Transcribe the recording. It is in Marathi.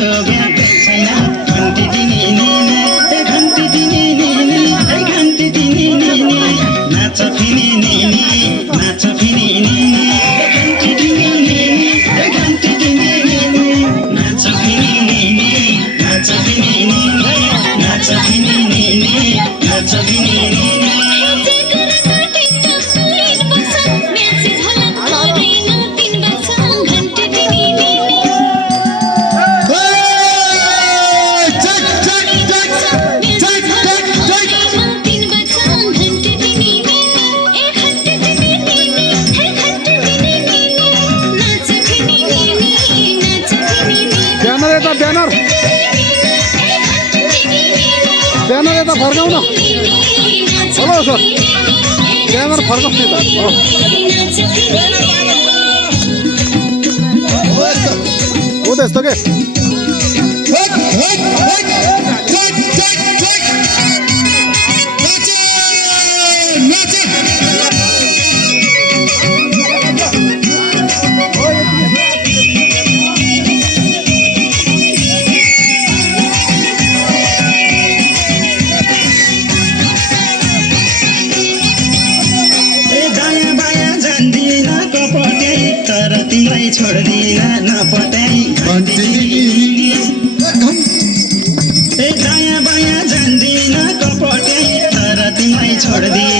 लोग्या छैन घन्टी दिने निने घन्टी दिने निने घन्टी दिने निने नाच फिने निने नाच फिने निने घन्टी दिने निने घन्टी दिने निने नाच फिने निने नाच फिने निने नाच फिने निने नाच फिने निने ब्यानर यता फर्काउ न हेलो सर ब्यानर फर्काउँ नि त हो त्यस्तो के तर तिमीलाई छोड्दिन नपटाई दायाँ बायाँ जान्दिन कपटाई तर तिमीलाई छोड्दिन